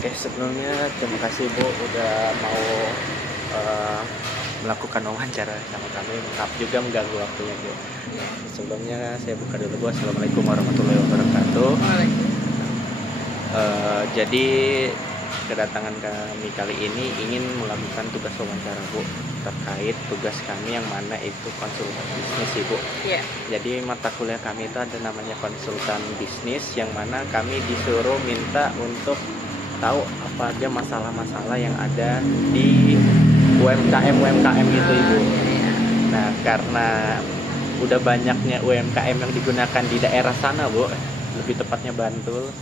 Oke, sebelumnya terima kasih Bu udah mau eh, melakukan wawancara sama kami. Maaf juga mengganggu waktunya Bu. Iya. Sebelumnya saya buka dulu Bu. Assalamualaikum warahmatullahi wabarakatuh. Waalaikumsalam. Jadi kedatangan kami kali ini ingin melakukan tugas wawancara Bu terkait tugas kami yang mana itu konsultan bisnis Ibu. Iya. Jadi mata kuliah kami itu ada namanya konsultan bisnis yang mana kami disuruh minta untuk tahu apa aja masalah-masalah yang ada di UMKM gitu Ibu. Iya. Nah, karena udah banyaknya UMKM yang digunakan di daerah sana Bu, lebih tepatnya Bantul.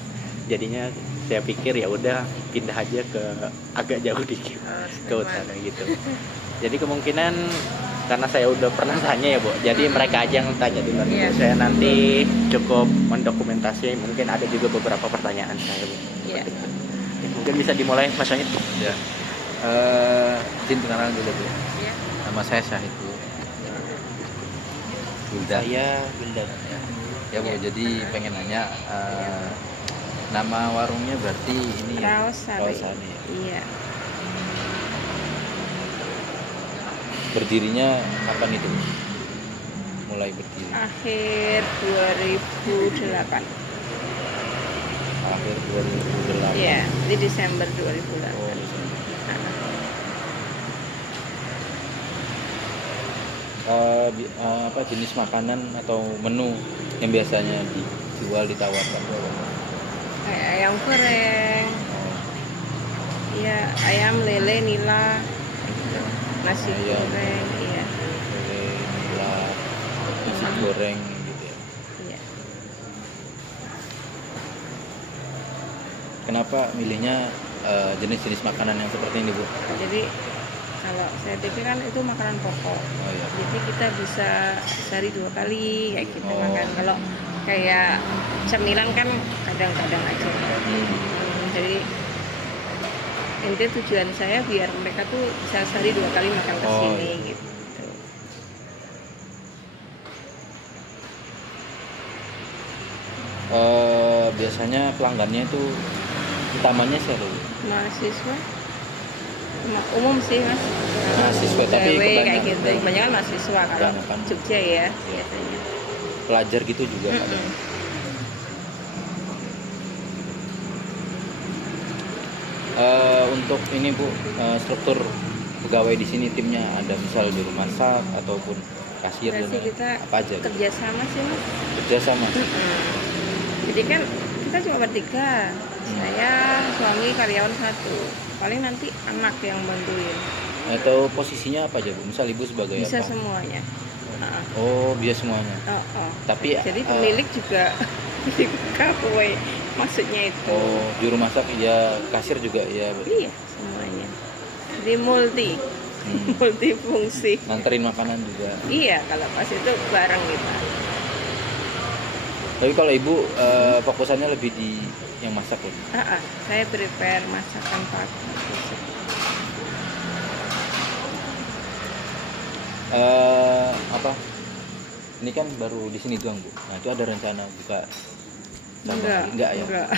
Jadinya saya pikir ya udah pindah aja ke agak jauh dikit ke utara gitu. Jadi kemungkinan karena saya udah pernah tanya ya Bu, jadi mereka aja yang tanya duluan. Iya. Saya nanti cukup mendokumentasi, mungkin ada juga beberapa pertanyaan saya Bu. Iya. Mungkin bisa dimulai Mas Syahid. Ya. Izin kenalan dulu Bu. Iya. Nama saya Syahid Bu. Udah. Saya Wildan. Ya Bu, jadi pengen nanya nama warungnya berarti ini ya? Rawasari. Rawasari ya. Iya. Berdirinya kapan itu Bu? Mulai berdiri Akhir 2008. akhir 2008. Iya, di Desember 2008. Oh, Desember. Apa jenis makanan atau menu yang biasanya dijual ditawarkan Bu? Kayak ayam goreng, iya, ayam lele nila, gitu. Nasi Ayam. goreng, iya. Gula, nasi goreng gitu ya. Iya. Kenapa milihnya jenis-jenis makanan yang seperti ini Bu? Jadi kalau saya pikir kan itu makanan pokok. Oh iya. Jadi kita bisa sehari 2 kali kayak gitu Oh. makan. Kalau kayak cemilan kan kadang-kadang aja. Jadi inti tujuan saya biar mereka tuh bisa sehari 2 kali makan ke Oh, sini iya. gitu. Biasanya pelanggannya itu utamanya siapa Bu? Mahasiswa umum sih Mas. Mahasiswa, tapi Gawe kayak kebanyakan- gitu. Kebanyakan mahasiswa kalau Kebanyakan. Jogja ya biasanya. Pelajar gitu juga ada. Mm-mm. Untuk ini Bu, struktur pegawai di sini timnya ada misal juru masak ataupun kasir dan Berarti kita apa aja Bu? kerjasama sih Mas. Kerjasama. Jadi kan kita cuma bertiga, saya, suami, karyawan 1. Paling nanti anak yang bantuin. Atau posisinya apa aja Bu? Misal Ibu sebagai Bisa apa? semuanya. Nah, Oh, bisa semuanya. Tapi jadi pemilik juga kue, maksudnya itu. oh, juru masak ya, kasir juga ya Bu. Iya, semuanya. Jadi multi fungsi. Nganterin makanan juga. Iya, kalau pas itu bareng kita. Tapi kalau Ibu fokusannya lebih di yang masak ya. Saya prepare masakan pagi. Apa? Ini kan baru di sini doang Bu. Nah itu ada rencana buka cabang Enggak, lagi? Enggak ya? enggak.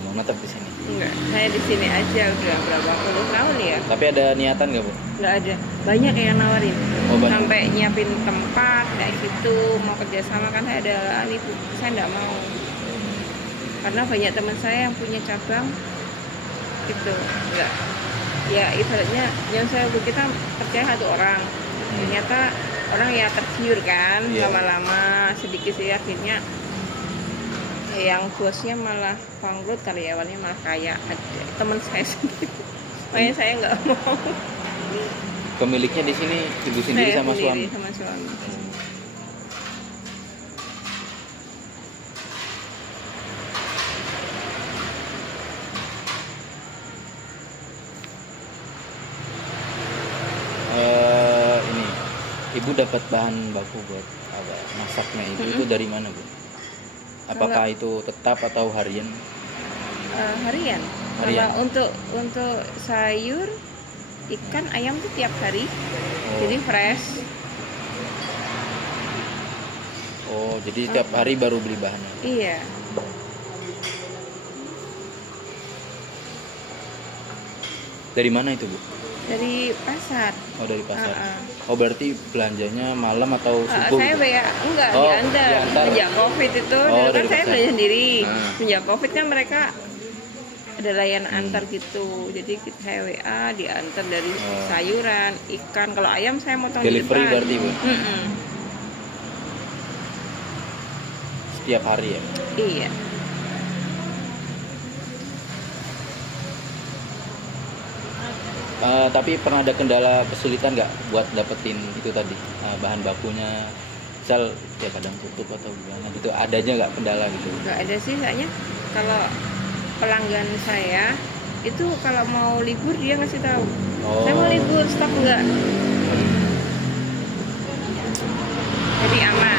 Mau menetap di sini. Enggak, saya di sini aja udah berapa puluh tahun ya. Tapi ada niatan nggak Bu? Nggak ada, banyak yang nawarin. Oh, banyak. Sampai nyiapin tempat kayak gitu, mau kerjasama kan saya ada itu, saya nggak mau. Karena banyak teman saya yang punya cabang gitu, enggak. Ya ibaratnya yang saya kita percaya 1 orang, ternyata orang ya tergiur kan, Iya. lama-lama sedikit sih akhirnya yang bosnya malah bangkrut, karyawannya malah kaya. Ada teman saya sendiri, makanya saya nggak mau. Pemiliknya di sini Ibu sendiri Saya sama sendiri, suami. sama suami. Ini Ibu dapat bahan baku buat apa masaknya itu dari mana Bu? Apakah itu tetap atau harian? Harian. Harian. Kalau untuk sayur, ikan, ayam tuh tiap hari. Jadi fresh. Oh, jadi tiap hari baru beli bahannya. Iya. Dari mana itu, Bu? dari pasar. Oh, dari pasar. Ah, ah. Oh, berarti belanjanya malam atau subuh? Saya gitu? WA enggak Oh, diantar. diantar. Sejak Covid itu, Oh, dulu kan dari saya pasar. belanja sendiri. Ah. Sejak Covid kan mereka ada layanan antar gitu. Jadi saya WA diantar dari Oh. sayuran, ikan. Kalau ayam saya motong di Delivery depan. berarti, Bu? Mm-mm. Setiap hari ya? Iya. Tapi pernah ada kendala kesulitan nggak buat dapetin itu tadi, bahan bakunya? Misal ya kadang tutup atau gimana gitu, adanya nggak kendala gitu? Nggak ada sih kayaknya. Kalau pelanggan saya itu kalau mau libur dia ngasih tahu. Oh. Saya mau libur, stok enggak. Jadi aman.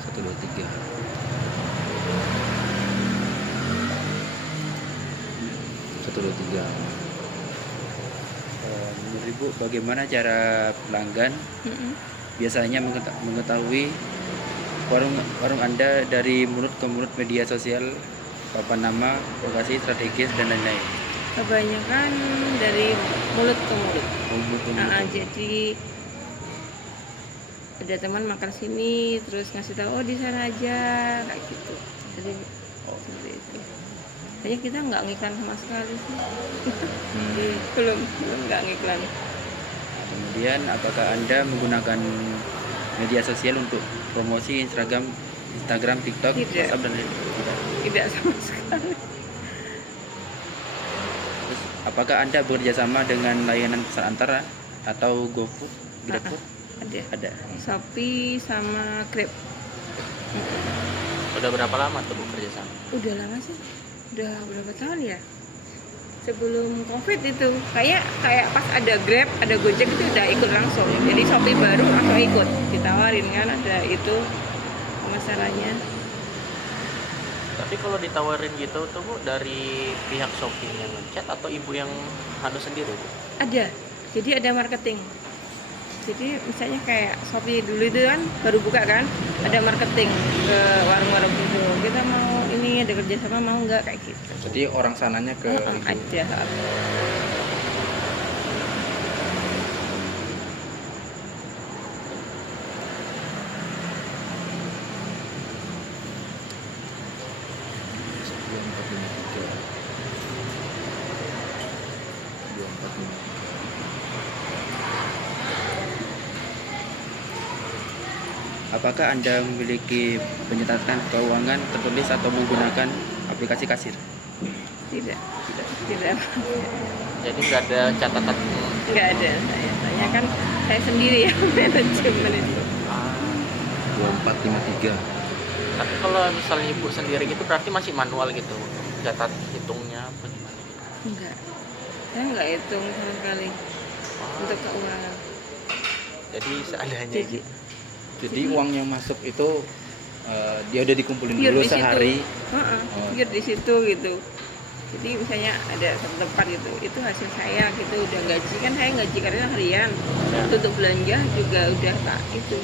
Satu dua tiga. Satu dua tiga. Menurut Ibu, bagaimana cara pelanggan Mm-mm. biasanya mengetahui warung Anda dari mulut ke mulut media sosial, papan nama, lokasi strategis dan lain-lain? Kebanyakan dari mulut ke mulut. Mulut ke mulut. Jadi ada teman makan sini terus ngasih tahu, oh di sana aja kayak gitu. Jadi seperti itu. Kayaknya kita nggak ngiklan sama sekali sih. belum nggak ngiklan. Kemudian, apakah Anda menggunakan media sosial untuk promosi Instagram, TikTok, Tidak. WhatsApp dan lain-lain? Tidak. Tidak sama sekali. Terus, apakah Anda bekerja sama dengan layanan pesan antara atau GoFood, GrabFood? Ada Ada. Shopee sama Grab. Udah berapa lama tuh Bu kerja sama? Udah lama sih. Udah berapa tahun ya? Sebelum Covid itu kayak pas ada Grab, ada Gojek itu udah ikut langsung. Jadi Shopee baru langsung ikut. Ditawarin kan ada itu masalahnya. Tapi kalau ditawarin gitu tuh Bu, dari pihak Shopee-nya ngechat atau Ibu yang anu sendiri Bu? Ada. Jadi ada marketing. Jadi misalnya kayak Shopee dulu itu kan baru buka kan, ada marketing ke warung-warung itu. Kita mau ini ada kerjasama mau nggak kayak gitu. Jadi orang sananya ke itu. Ada. Dua, empat, lima, tiga. Dua, empat, lima, tiga. Apakah Anda memiliki penyetatan keuangan tertulis atau menggunakan aplikasi kasir? Tidak. Tidak. Jadi nggak ada catatan. Nggak ada. Saya kan saya sendiri yang manajemen itu. Dua, empat, lima, tiga. Tapi kalau misalnya Ibu sendiri gitu berarti masih manual gitu, catat hitungnya apa gimana gitu? Enggak. Saya nggak hitung sama sekali Oh, untuk keuangan. jadi seadanya Jadi gitu. Jadi uang yang masuk itu dia udah dikumpulin pure dulu di situ. sehari. Heeh, Oh. pure di situ gitu. Jadi misalnya ada satu tempat gitu, itu hasil saya gitu udah gaji kan saya gaji karena harian. Ya. Untuk belanja juga udah tak itu.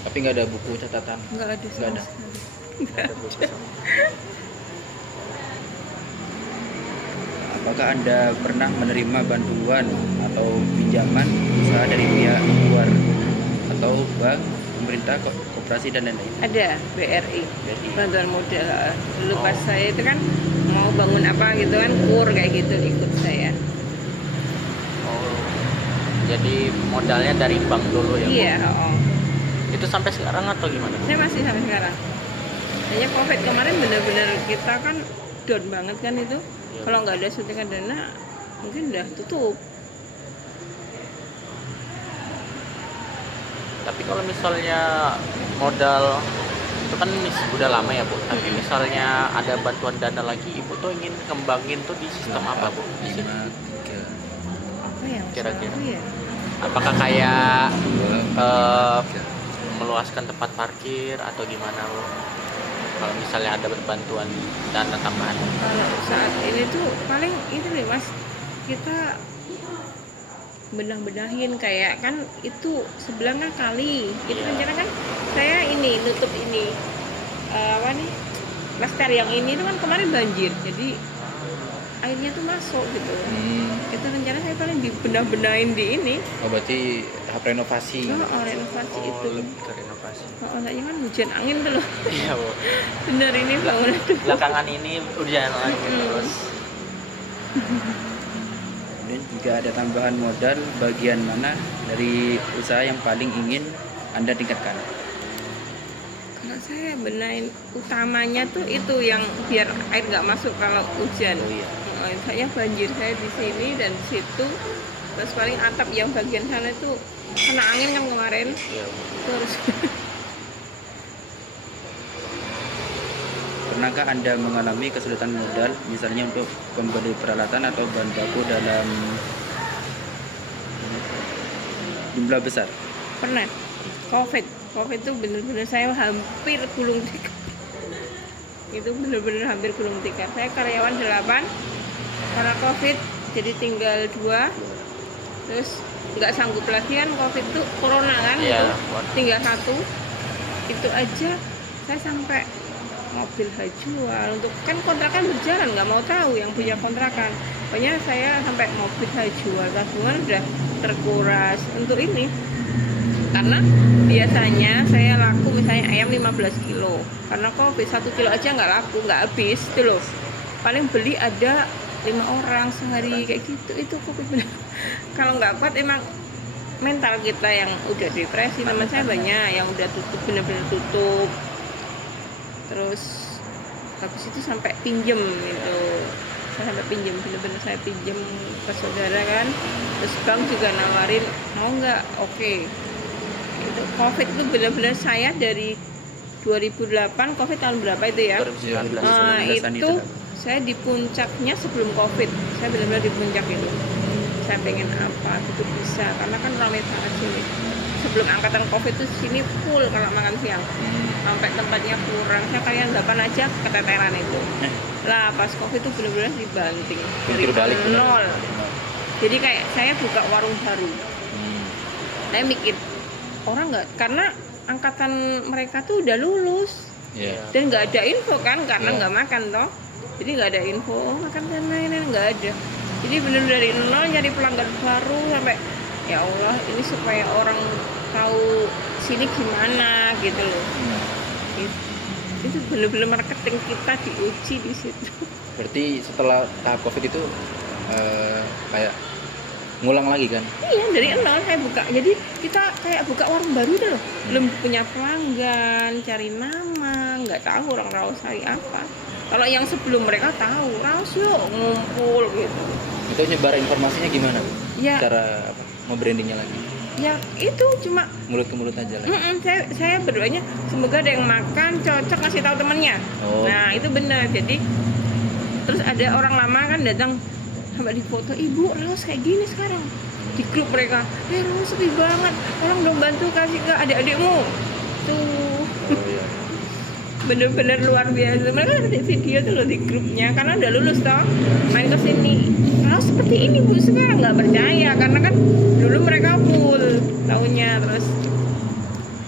Tapi nggak ada buku catatan. Nggak ada Nggak sama ada. sekali. Nggak ada buku sama. Apakah Anda pernah menerima bantuan atau pinjaman usaha dari pihak luar atau bank, pemerintah, koperasi dan lain-lain? Ada BRI, BRI. bantuan modal. Dulu pas Oh. saya itu kan mau bangun apa gitu kan kur kayak gitu ikut saya. Oh, jadi modalnya dari bank dulu ya Bu? Iya, oh. Itu sampai sekarang atau gimana? Saya masih sampai sekarang. Hanya Covid kemarin benar-benar kita kan down banget kan itu. Iya. Kalau nggak ada suntikan dana mungkin udah tutup. Tapi kalau misalnya modal itu kan udah lama ya Bu. Tapi misalnya ada bantuan dana lagi, Ibu tuh ingin kembangin tuh di sistem apa Bu? Di sini? Lima, tiga. Apa ya? Kira-kira. Apa ya? Apakah kayak Dua, eh, tiga. meluaskan tempat parkir atau gimana Bu? Kalau misalnya ada bantuan dana tambahan. Kalau saat ini tuh paling itu nih Mas, kita bedah-bedahin kayak kan itu sebelahnya kali. Itu Iya. rencana kan saya ini nutup ini apa nih? Lester yang ini tuh kan kemarin banjir. Jadi airnya tuh masuk gitu. Itu rencana saya paling dibedah-bedahin di ini. Oh berarti tahap renovasi. Renovasi itu. Lebih ke renovasi. Soalnya kan hujan angin tuh loh. Iya Bu. Bener ini bangunan tuh. Belakangan ini hujan lagi terus. Dan jika ada tambahan modal, bagian mana dari usaha yang paling ingin Anda tingkatkan? Kalau saya benahin utamanya tuh itu yang biar air nggak masuk kalau hujan. Oh iya. Saya banjir saya di sini dan di situ. Terus paling atap yang bagian sana itu kena angin kan kemarin. Iya Bu. Terus Pernahkah Anda mengalami kesulitan modal, misalnya untuk membeli peralatan atau bahan baku dalam jumlah besar? pernah COVID itu bener-bener saya hampir gulung tikar. Itu bener-bener hampir gulung tikar. Saya karyawan 8 karena COVID jadi tinggal 2. Terus nggak sanggup lagi kan COVID itu corona kan, Iya. itu tinggal 1. Itu aja saya sampai mobil jual untuk kan kontrakan berjalan, nggak mau tahu yang punya kontrakan. Pokoknya saya sampai mobil jual, tabungan udah terkuras untuk ini. Karena biasanya saya laku misalnya ayam 15 kilo, karena COVID 1 kilo aja nggak laku, nggak habis itu loh. Paling beli ada 5 orang sehari kayak gitu. Itu COVID bener. Kalau nggak kuat emang mental kita yang udah depresi. Teman saya banyak yang udah tutup, bener-bener tutup. Terus habis itu sampai pinjem itu, saya sampai pinjem, bener-bener saya pinjem ke saudara kan. Terus bank juga nawarin mau nggak, oke. Itu COVID itu bener-bener saya dari 2008, COVID tahun berapa itu ya? 2019. Nah, 19-an itu saya di puncaknya sebelum COVID, saya benar-benar di puncak itu. Saya pengen apa, itu bisa, karena kan ramai banget sini. Sebelum angkatan COVID itu sini full kalau makan siang, sampai tempatnya kurang. Saya kalian 8 aja keteteran itu. Lah pas COVID itu benar-benar dibanting dari Jungkir balik bener. nol. Jadi kayak saya buka warung baru. Saya mikir orang nggak, karena angkatan mereka tuh udah lulus. Iya. Dan nggak ada info kan karena Iya. nggak makan toh, jadi nggak ada info makan dan lain-lain, nggak ada. Jadi bener dari nol nyari pelanggan baru sampai ya Allah ini supaya orang tahu sini gimana gitu loh. Itu bener-bener marketing kita diuji di situ. Berarti setelah tahap COVID itu kayak ngulang lagi kan? Iya dari nol saya buka, jadi kita kayak buka warung baru tuh loh, belum punya pelanggan, cari nama, nggak tahu orang Raos hari apa. Kalau yang sebelum mereka tahu Raos yuk ngumpul gitu. Itu nyebar informasinya gimana Bu? Ya, Cara apa? Nge-brandingnya lagi? ya itu cuma Mulut ke mulut aja lagi? saya berdoanya semoga ada yang makan cocok ngasih tahu temennya. Oh. Nah itu benar. Jadi terus ada orang lama kan datang sampai di foto, ibu Raos kayak gini sekarang di grup mereka. Raos sepi banget, orang dong bantu kasih ke adik-adikmu tuh. Oh iya. Bener-bener luar biasa. Mereka ada video tuh loh di grupnya karena udah lulus toh, main ke sini. Raos seperti ini bu, sekarang nggak percaya karena kan dulu mereka full tahunnya. Terus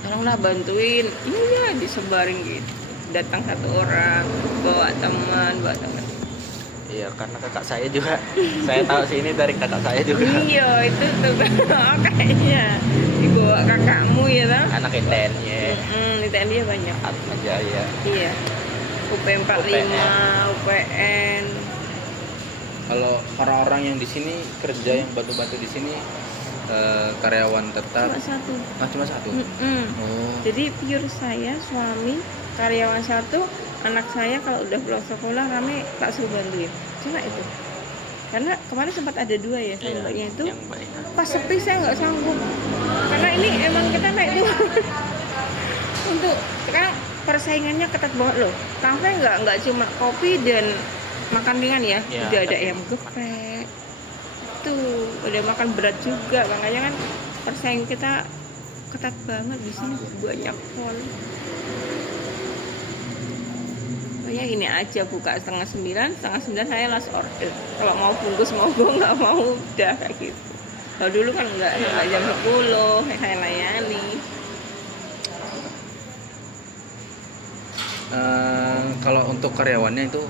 tolonglah bantuin, iya disebarin gitu. Datang 1 orang, bawa teman. Iya, karena kakak saya juga. Saya tahu sih ini dari kakak saya juga. Iya itu tuh kayaknya dibawa kakakmu ya toh. Anak ITN-nya. Di TN dia banyak. Atma Jaya. Iya. UP 45, UPN. Kalau orang-orang yang di sini kerja yang batu-batu di sini karyawan tetap Cuma 1. cuma 1. Oh. Jadi pure saya, suami, karyawan 1, anak saya kalau udah pulang sekolah rame tak suruh bantuin. Cuma itu. Karena kemarin sempat ada 2 ya, saya mbaknya itu. Yang baik. Pas sepi saya nggak sanggup. Karena ini emang kita naik turun. Untuk sekarang persaingannya ketat banget loh. Kafe nggak cuma kopi dan makan ringan ya. Ya, Udah ada tapi- ayam geprek. Tuh, udah makan berat juga. Makanya kan persaing kita ketat banget di sini, banyak pol. Pokoknya ini aja, buka setengah 9 saya last order. Kalau mau bungkus monggo, nggak mau udah kayak gitu. Kalau dulu kan nggak jam 10 saya layani. Kalau untuk karyawannya itu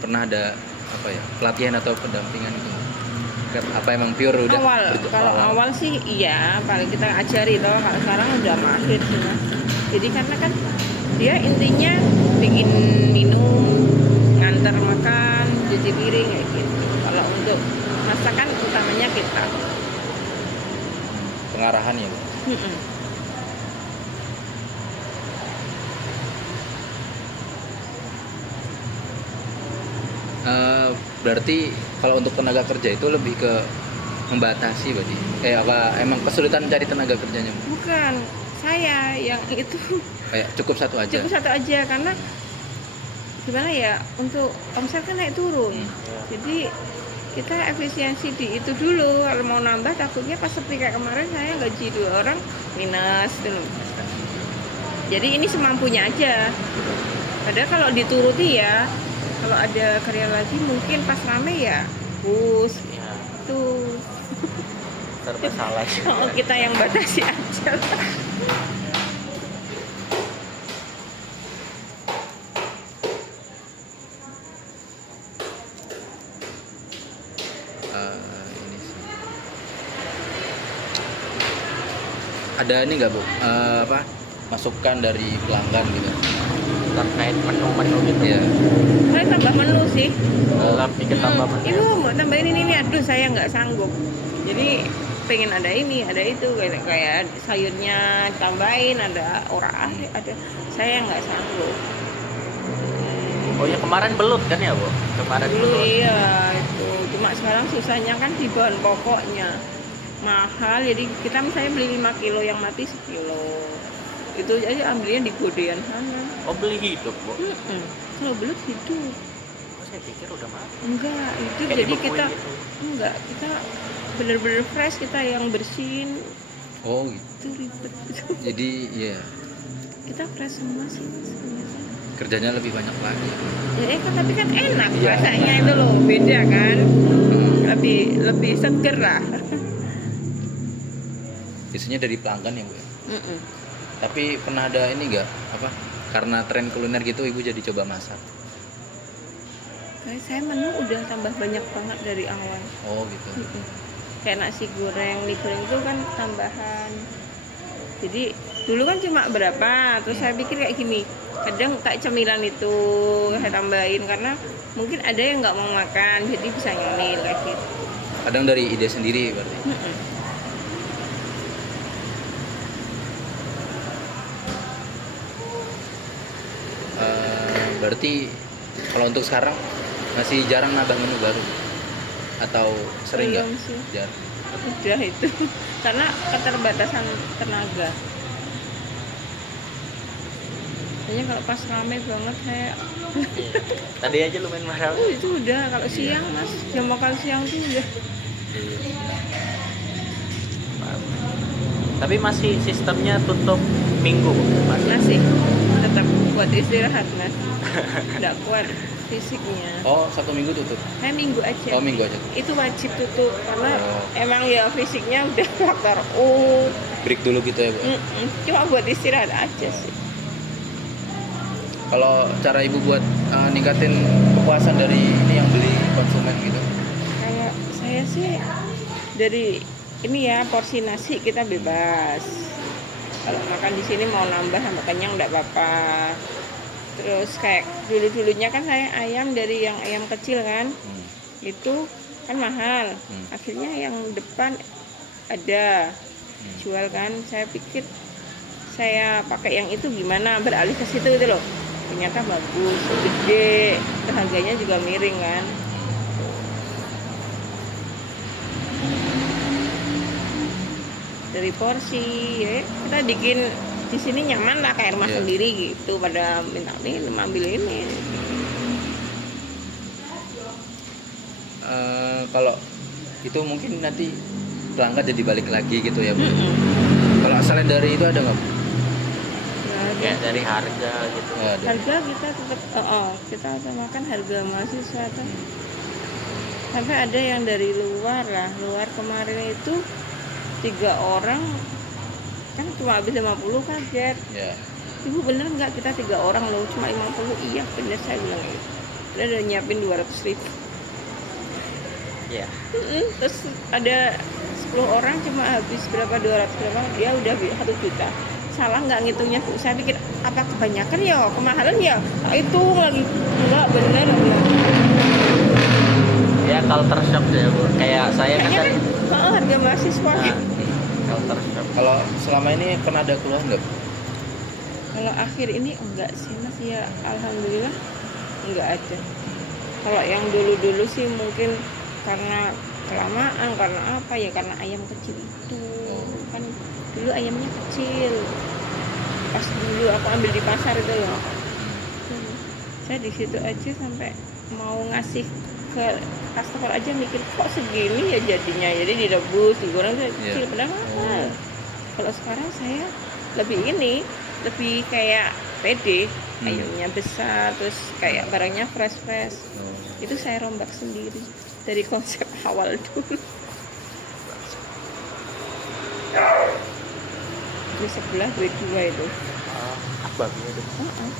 pernah ada apa ya, pelatihan atau pendampingan gitu? Apa emang pure udah Kalau awal sih iya, paling kita ajari toh. Kalau sekarang udah mahir sih Mas. Jadi karena kan dia intinya bikin minum, ngantar makan, cuci piring kayak gitu. Kalau untuk masakan utamanya kita. pengarahan ya Bu? Mm-mm. Berarti kalau untuk tenaga kerja itu lebih ke membatasi berarti. Apa emang kesulitan cari tenaga kerjanya Bu? Bukan, saya yang itu Kayak cukup satu aja. cukup satu aja karena gimana ya, untuk omset kan naik turun. Jadi kita efisiensi di itu dulu. Kalau mau nambah takutnya pas seperti kayak kemarin saya gaji 2 orang minus dulu. Jadi ini semampunya aja. Padahal kalau dituruti ya, kalau ada karya lagi mungkin pas rame ya bus Ya, tuh. serba salah. Oh, kita yang batasi aja. Ini sih. Ada ini nggak Bu? Apa masukan dari pelanggan gitu? Terkait menu-menu gitu. Iya. Saya tambah menu sih. Lebih tambah menu. Ibu mau tambahin ini nih, aduh saya nggak sanggup. Jadi pengen ada ini, ada itu, kayak sayurnya tambahin, ada orah, ada. Saya nggak sanggup. Oh ya, kemarin belut kan ya Bu? Kemarin Dulu belut. iya itu. Cuma sekarang susahnya kan di bahan pokoknya mahal. Jadi kita misalnya beli 5 kilo, yang mati 1 kilo. Itu aja ambilnya di godean sana. Oh, beli hidup Bu? Kalau belut hidup. Oh, saya pikir udah mati. Enggak, hidup. Kayak Jadi dibekuin kita gitu. enggak, kita bener-bener fresh, kita yang bersihin. Oh gitu. Itu ribet. Jadi ya Kita fresh semua sih Mas, biasanya. kerjanya lebih banyak lagi. Ya kan, tapi kan enak Iya. rasanya itu loh, beda kan. Lebih seger lah. Biasanya dari pelanggan ya Bu ya? Mm-mm. Tapi pernah ada ini nggak apa? Karena tren kuliner gitu Ibu jadi coba masak. Kayak saya menu udah tambah banyak banget dari awal. Oh gitu. Mm-mm. Kayak nasi goreng, mie goreng itu kan tambahan. Jadi dulu kan cuma berapa, terus saya pikir kayak gini, kadang kayak cemilan itu saya tambahin karena mungkin ada yang nggak mau makan, jadi bisa nyemil kayak gitu. Kadang dari ide sendiri berarti. Mm-mm. Berarti kalau untuk sekarang masih jarang nambah menu baru atau sering nggak? Belum sih. Jarang. Udah itu karena keterbatasan tenaga. Kayaknya kalau pas rame banget saya Tadi aja lumayan mahal. itu udah kalau siang Mas, jam makan siang tuh udah. Tapi masih sistemnya tutup minggu Bu? Masih tetap buat istirahat Mas. Nggak kuat fisiknya. Oh, Sabtu Minggu tutup. Saya minggu aja. Oh, Minggu aja. Itu wajib tutup karena Oh. emang ya fisiknya udah faktor Break dulu gitu ya Bu. cuma buat istirahat aja sih. Kalau cara Ibu buat ningkatin kepuasan dari ini yang beli konsumen gitu. Kalau saya sih dari ini ya, porsi nasi kita bebas. Kalau makan di sini mau nambah sama kenyang enggak apa-apa. Terus kayak dulunya kan saya ayam dari yang ayam kecil kan, itu kan mahal. Akhirnya yang depan ada jual kan, saya pikir saya pakai yang itu gimana, beralih ke situ gitu loh. Ternyata bagus, gede, harganya juga miring kan. Dari porsi ya kita bikin di sini nyaman lah, kayak rumah Iya. sendiri gitu, pada minta ini ambil ini. Kalau itu mungkin nanti pelanggan jadi balik lagi gitu ya Bu. Kalau Kalau selain dari itu ada nggak Bu? Nggak ada. Kayak dari harga gitu. Nggak ada. Harga kita tetap kita utamakan harga mahasiswa tuh. Sampai ada yang dari luar lah, luar kemarin itu 3 orang kan cuma habis 50, kaget. Ya. Ibu bener nggak kita 3 orang loh cuma 50? Iya bener, saya bilang gitu. Dia udah nyiapin 200.000. Iya. Terus ada 10 orang cuma habis berapa, 200 berapa, dia udah 1 juta. Salah nggak ngitungnya Bu? Saya pikir apa kebanyakan ya, kemahalan ya, hitung lagi. Enggak, bener enggak. Ya culture shock ya Bu. Kayak saya kan Kayaknya tadi. kan harga mahasiswa. Nah, culture shock. Kalau selama ini pernah ada keluhan nggak Bu? Kalau akhir ini enggak sih Mas, ya alhamdulillah enggak ada. Kalau yang dulu-dulu sih mungkin karena kelamaan, karena apa ya, karena ayam kecil itu kan dulu ayamnya kecil. Pas dulu aku ambil di pasar itu loh. Saya di situ aja sampai mau ngasih ke customer aja mikir kok segini ya jadinya, jadi direbus, digoreng itu kecil, padahal mahal. Kalau sekarang saya lebih kayak pede, ayamnya besar, terus kayak barangnya fresh. Itu saya rombak sendiri dari konsep awal dulu. Di sebelah B2 itu. Babinya itu.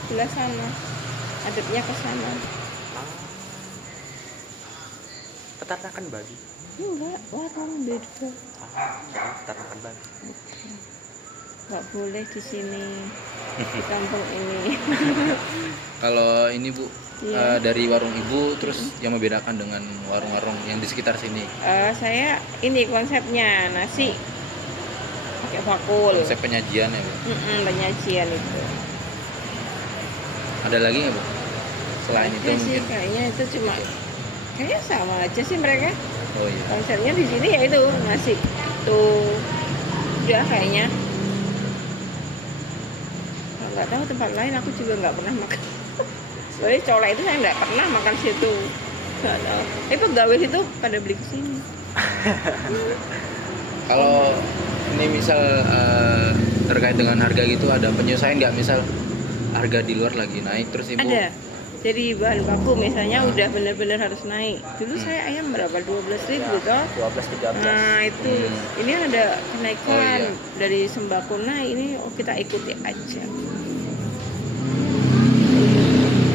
Sebelah sana. Adepnya ke sana. Peternakan babi. Enggak, warung B2. Peternakan babi. Enggak boleh di sini. Di kampung ini. Kalau ini Bu, Iya. dari warung Ibu terus yang membedakan dengan warung-warung yang di sekitar sini. Saya ini konsepnya nasi pakai bakul. Konsep penyajian ya Bu. Penyajian itu. Ada lagi nggak Bu? Selain itu Ada sih, mungkin. kayaknya itu cuma kayaknya sama aja sih mereka. Oh iya. Konsepnya di sini ya itu nasi tuh udah kayaknya. Nggak tahu tempat lain, aku juga nggak pernah makan. Soalnya colek itu saya nggak pernah makan situ. Nggak tahu. Pegawai itu pada beli ke sini. Kalau ini misal terkait dengan harga gitu ada penyesuaian nggak, misal harga di luar lagi naik terus Ibu? Ada. Jadi bahan baku misalnya udah benar-benar harus naik. Dulu saya ayam berapa? 12.000 toh. 12-13. Nah itu ini ada kenaikan Oh, iya. dari sembako. Nah ini kita ikuti aja.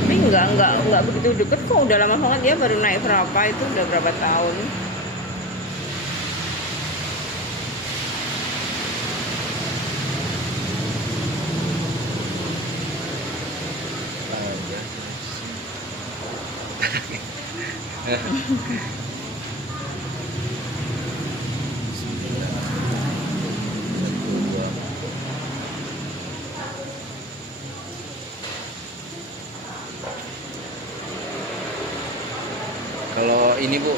Tapi enggak begitu deket kok, udah lama banget ya, baru naik berapa itu udah berapa tahun. Oh, iya. Kalau ini Bu,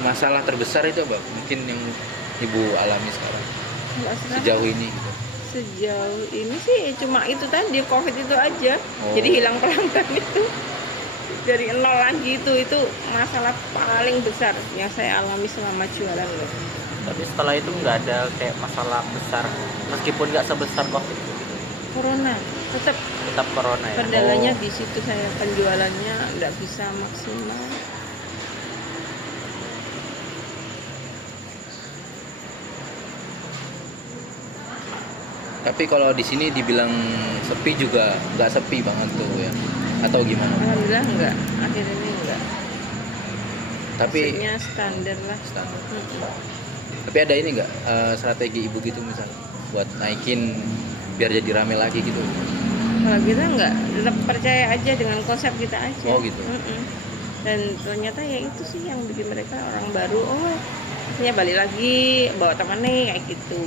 masalah terbesar itu apa? Mungkin yang Ibu alami sekarang Enggak serah. sejauh ini gitu. Sejauh ini sih cuma itu tadi, COVID itu aja. Oh. Jadi hilang pelanggan itu dari nol lagi, itu masalah paling besar yang saya alami selama jualan loh. Tapi setelah itu nggak ada kayak masalah besar, meskipun nggak sebesar COVID gitu. Corona tetap Tetap corona ya. kendalanya di situ, saya penjualannya nggak bisa maksimal. Tapi kalau di sini dibilang sepi juga nggak sepi banget tuh ya, atau gimana? Alhamdulillah enggak, akhir ini enggak. Tapi Maksudnya standar lah. standar. Mm-mm. Tapi ada ini nggak strategi Ibu gitu misalnya buat naikin biar jadi rame lagi gitu? Kalau kita enggak, tetap percaya aja dengan konsep kita aja. Oh, gitu. Mm-mm. Dan ternyata ya itu sih yang bikin mereka orang baru, oh akhirnya balik lagi bawa temannya kayak gitu.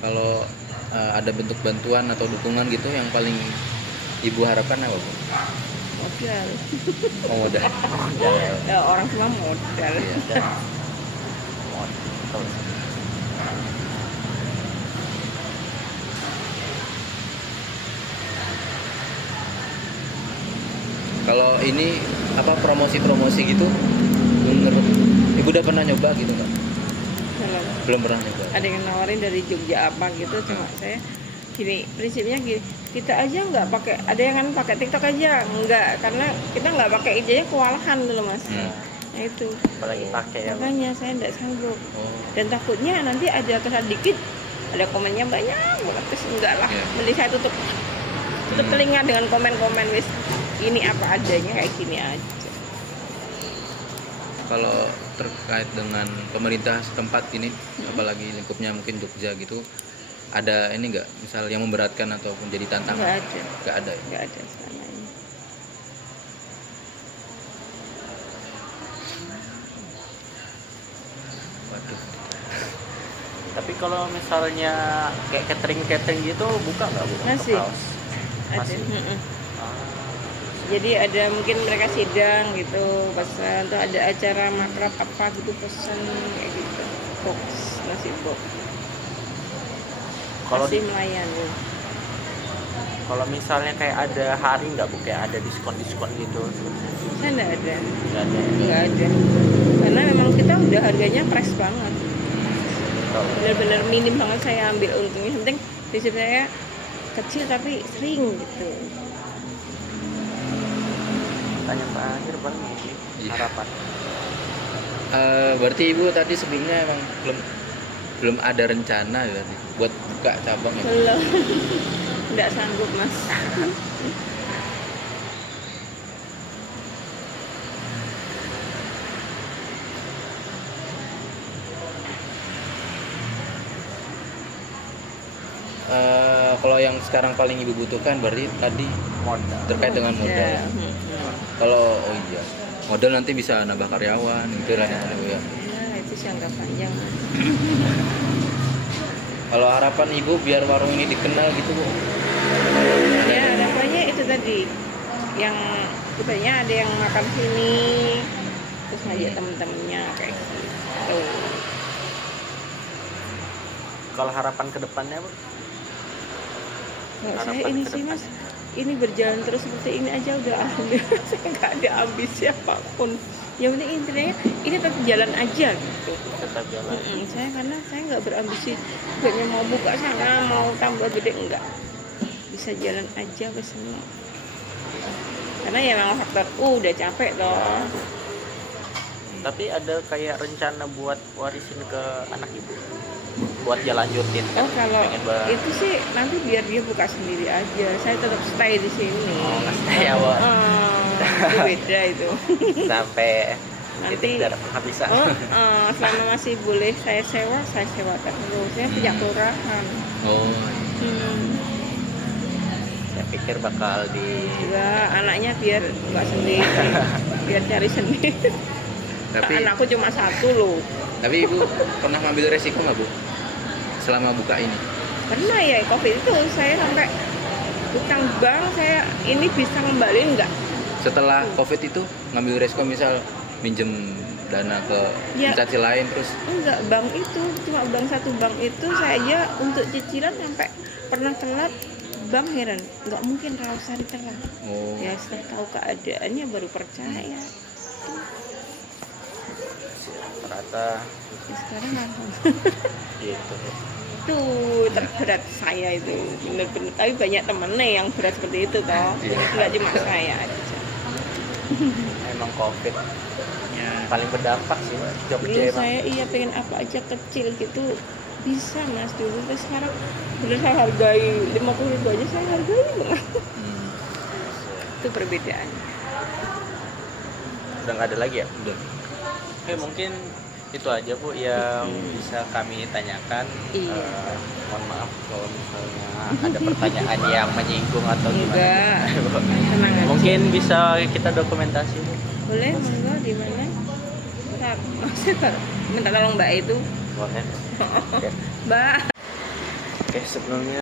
Kalau ada bentuk bantuan atau dukungan gitu yang paling Ibu harapkan apa Bu? Modal. Oh, modal. Ya, orang semua modal. Kalau ini apa promosi gitu menurut ibu udah pernah nyoba gitu nggak? Belum pernah nyoba. Ada yang nawarin dari Jogja apa gitu, cuma saya gini, prinsipnya gini, kita aja nggak pakai, ada yang kan pakai TikTok aja nggak, karena kita nggak pakai ijazah kewalahan dulu mas. Nah itu Apalagi pakai ya. makanya saya nggak sanggup, Oh. dan takutnya nanti ada kesalahan dikit ada komennya banyak banget, terus enggak lah. Iya. Mending saya tutup telinga dengan komen-komen, wis ini apa adanya kayak gini aja. Kalau terkait dengan pemerintah setempat ini, apalagi lingkupnya mungkin Jogja gitu, ada ini nggak, misal yang memberatkan ataupun jadi tantangan? Nggak ada. Nggak ada ya? Nggak ada selama ini. Waduh. Tapi kalau misalnya kayak catering gitu buka nggak bu? untuk Masih. kaos? Ada. Masih. Ah, Jadi ada mungkin mereka sidang gitu, pesan tuh ada acara makrab apa gitu, pesan kayak gitu, box, nasi box, Kalau masih melayani. kalau misalnya kayak ada hari nggak bu, kayak ada diskon gitu? Saya nggak ada, Nggak ada. nggak ada, karena memang kita udah harganya fresh banget, Oh. bener-bener minim banget saya ambil untungnya. Yang penting prinsip saya kecil tapi sering gitu. Tanya terakhir bang, ini Iya. harapan. Berarti ibu tadi sebelumnya emang belum ada rencana ya buat buka cabang ya? Belum, nggak sanggup mas. Kalau yang sekarang paling ibu butuhkan berarti tadi Modal. terkait dengan modal. Ya, Kalau oh iya, modal nanti bisa nambah karyawan gitu lah ya, Bu, ya. ya itu jangka panjang mas. Kalau harapan ibu biar warung ini dikenal gitu Bu. Ya harapannya itu tadi, yang sebenarnya ada yang makan sini terus ngajak temen-temennya kayak gitu. Kalau harapan kedepannya bu? Kalau saya Harapan ini ke sih depan. mas, ini berjalan terus seperti ini aja udah alhamdulillah. Saya nggak ada ambisi apapun, yang penting intinya ini tetap jalan aja gitu. Tetap jalan. Saya karena saya nggak berambisi kayaknya mau buka sana, mau tambah gede, enggak, bisa jalan aja ke semua. Karena ya memang faktor udah capek toh. Tapi ada kayak rencana buat warisin ke anak ibu, buat dia lanjutin kan? Oh kalau Pengen banget. itu sih nanti biar dia buka sendiri aja. Saya tetap stay di sini. Oh, stay ya, Bu. Itu beda itu. Sampai Nanti titik darah penghabisan. selama masih boleh saya sewa terus. Saya punya kelurahan. Oh. Saya pikir bakal di Enggak, anaknya biar nggak sendiri, biar cari sendiri. Tapi Anakku cuma satu loh. tapi ibu pernah ngambil resiko nggak Bu selama buka ini? Karena ya COVID itu saya sampai utang bank, saya ini bisa kembaliin nggak? Setelah COVID itu ngambil resiko misal minjem dana ke Ya. instansi lain terus Enggak, bank itu cuma satu bank itu saya untuk cicilan sampai pernah telat. Bank heran, nggak mungkin Rawasari telat. oh Ya setelah tahu keadaannya baru percaya. ternyata Ya, sekarang alhamdulillah. gitu. Itu terberat saya itu bener-bener. Tapi banyak temennya yang berat seperti itu toh. Nggak cuma saya aja. Emang COVID ya. paling berdampak sih Jogja Dulu emang. saya iya pengen apa aja kecil gitu bisa mas dulu. Terus sekarang bener saya hargai 50.000 aja saya hargai banget. Itu perbedaannya. Udah nggak ada lagi ya? Udah. Oke, mungkin itu aja Bu yang bisa kami tanyakan. Iya. Mohon maaf kalau misalnya ada pertanyaan yang menyinggung atau Enggak. gimana. Bu. Tenang aja. Mungkin bisa kita dokumentasi Bu. Boleh, monggo di mana? Bentar, maksudnya minta tolong Mbak itu. Boleh. Oke. Mbak. Oke, sebelumnya